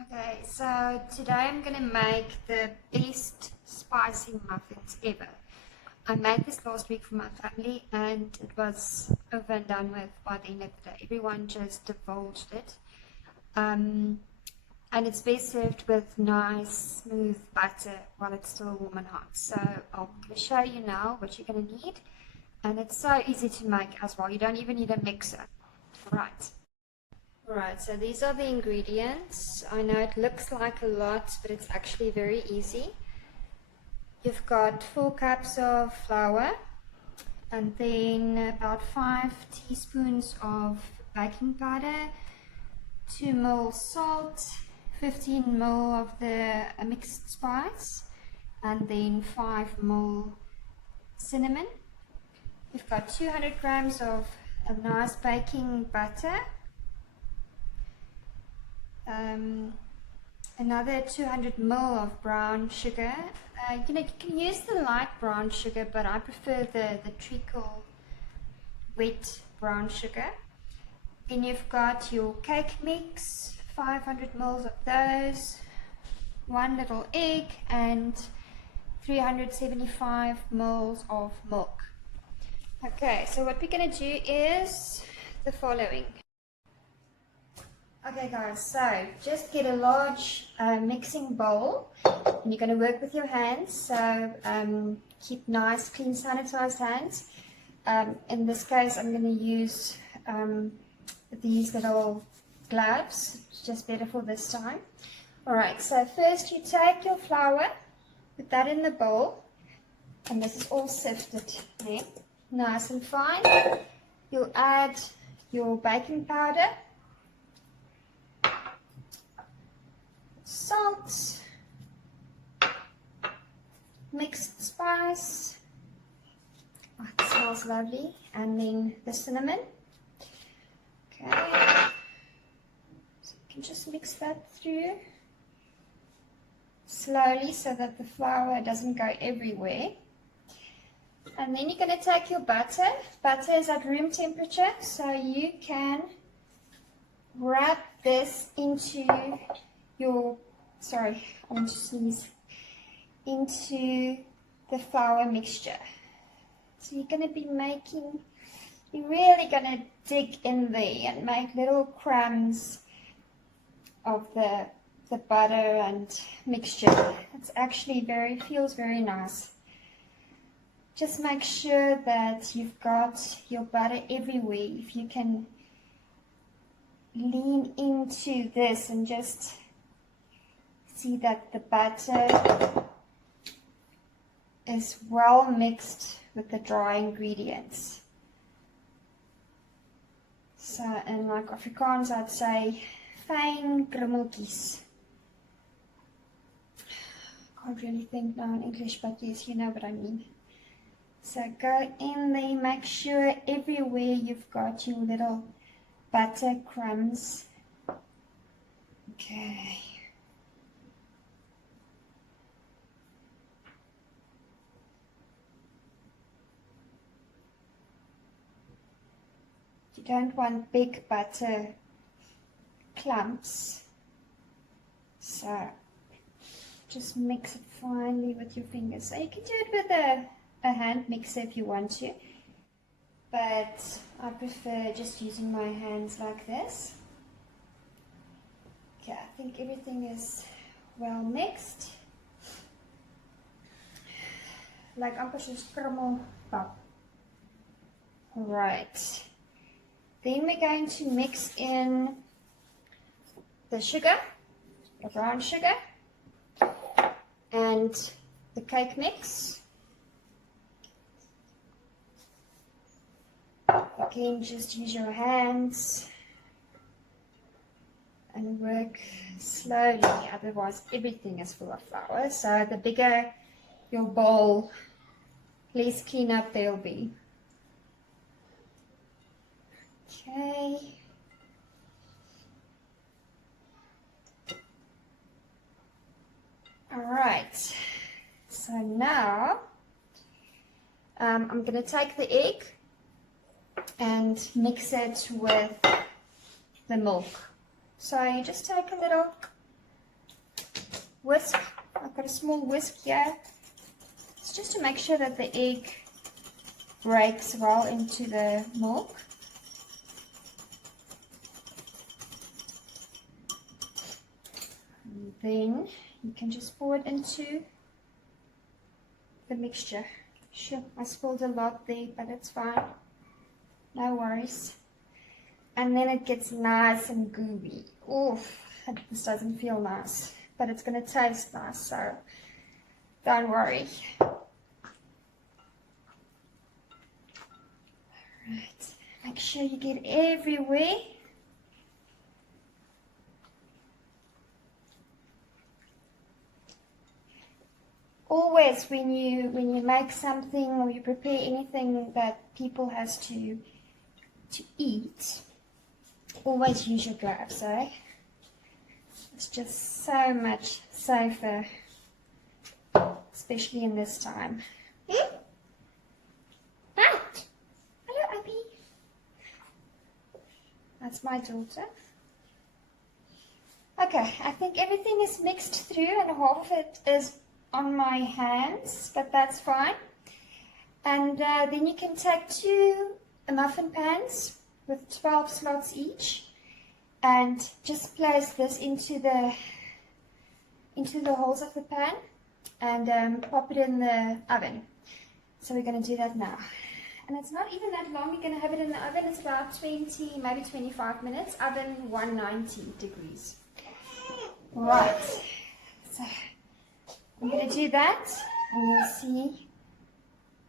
Okay, so today I'm going to make the best spicy muffins ever. I made this last week for my family and it was over and done with by the end of the day. Everyone just divulged it. And it's best served with nice, smooth butter while it's still warm and hot. So I'm going to show you now what you're going to need. And it's so easy to make as well. You don't even need a mixer. Right. Alright, so these are the ingredients. I know it looks like a lot, but it's actually very easy. You've got 4 cups of flour, and then about 5 teaspoons of baking powder, 2 ml salt, 15 ml of the mixed spice, and then 5 ml cinnamon. You've got 200 grams of a nice baking butter, another 200 ml of brown sugar. You can use the light brown sugar, but I prefer the treacle wet brown sugar. Then you've got your cake mix, 500 ml of those, 1 little egg, and 375 ml of milk. Okay, so what we're going to do is the following. Okay guys, so just get a large mixing bowl, and you're going to work with your hands, so keep nice, clean, sanitized hands. In this case I'm going to use these little gloves, it's just better for this time. Alright, so first you take your flour, put that in the bowl, and this is all sifted, nice and fine. You'll add your baking powder, salt, mixed spice, oh, it smells lovely, and then the cinnamon. Okay, so you can just mix that through slowly so that the flour doesn't go everywhere. And then you're going to take your butter. Butter is at room temperature, so you can wrap this into your, sorry, I want to sneeze, into the flour mixture. So you're going to be making, you're really going to dig in there and make little crumbs of the butter and mixture. It's actually feels very nice. Just make sure that you've got your butter everywhere. If you can lean into this and just see that the butter is well mixed with the dry ingredients. So in like Afrikaans I'd say fyn krummeltjies. Can't really think now in English, but yes, you know what I mean. So go in there, make sure everywhere you've got your little butter crumbs. Okay. You don't want big butter clumps, so just mix it finely with your fingers. So you can do it with a hand mixer if you want to, but I prefer just using my hands like this. Okay, I think everything is well mixed. Like amper soos krummelpap. Alright, then we're going to mix in the sugar, the brown sugar, and the cake mix. Again, just use your hands and work slowly, otherwise everything is full of flour. So the bigger your bowl, less cleanup there'll be. Okay. Alright, so now I'm going to take the egg and mix it with the milk. So you just take a little whisk. I've got a small whisk here. It's just to make sure that the egg breaks well into the milk. And then you can just pour it into the mixture. Sure, I spilled a lot there, but it's fine. No worries. And then it gets nice and gooey. Oof, this doesn't feel nice, but it's going to taste nice, so don't worry. Alright, make sure you get everywhere. Always when you make something or you prepare anything that people has to eat, always use your gloves, eh? It's just so much safer, especially in this time. Right. Hello, Abby. That's my daughter. Okay, I think everything is mixed through and half of it is on my hands, but that's fine. And then you can take 2 muffin pans with 12 slots each and just place this into the holes of the pan and pop it in the oven. So we're going to do that now. And it's not even that long. You're going to have it in the oven. It's about 20, maybe 25 minutes. Oven 190 degrees. Right. So I'm going to do that, and you'll see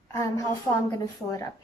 how far I'm going to fill it up.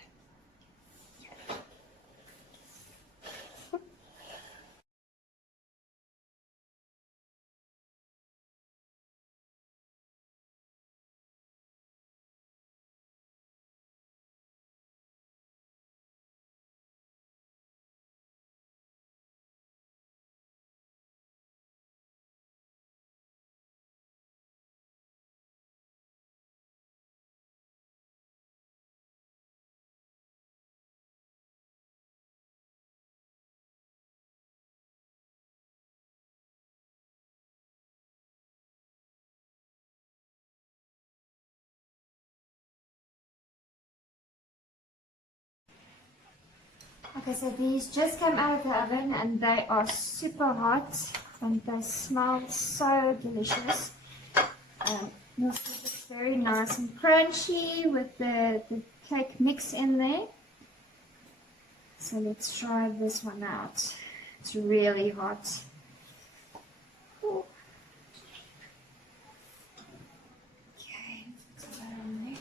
Okay, so these just came out of the oven and they are super hot and they smell so delicious. You'll see it's very nice and crunchy with the cake mix in there. So let's try this one out. It's really hot. Ooh. Okay, let's put that on there.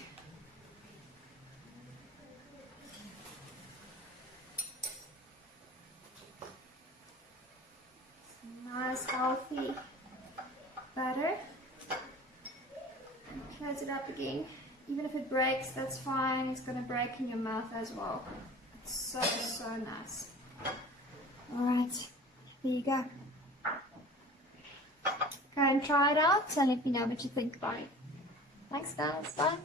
Nice healthy butter. And close it up again. Even if it breaks, that's fine. It's going to break in your mouth as well. It's so nice. Alright, there you go. Go and try it out and let me know what you think about it. Thanks guys, bye.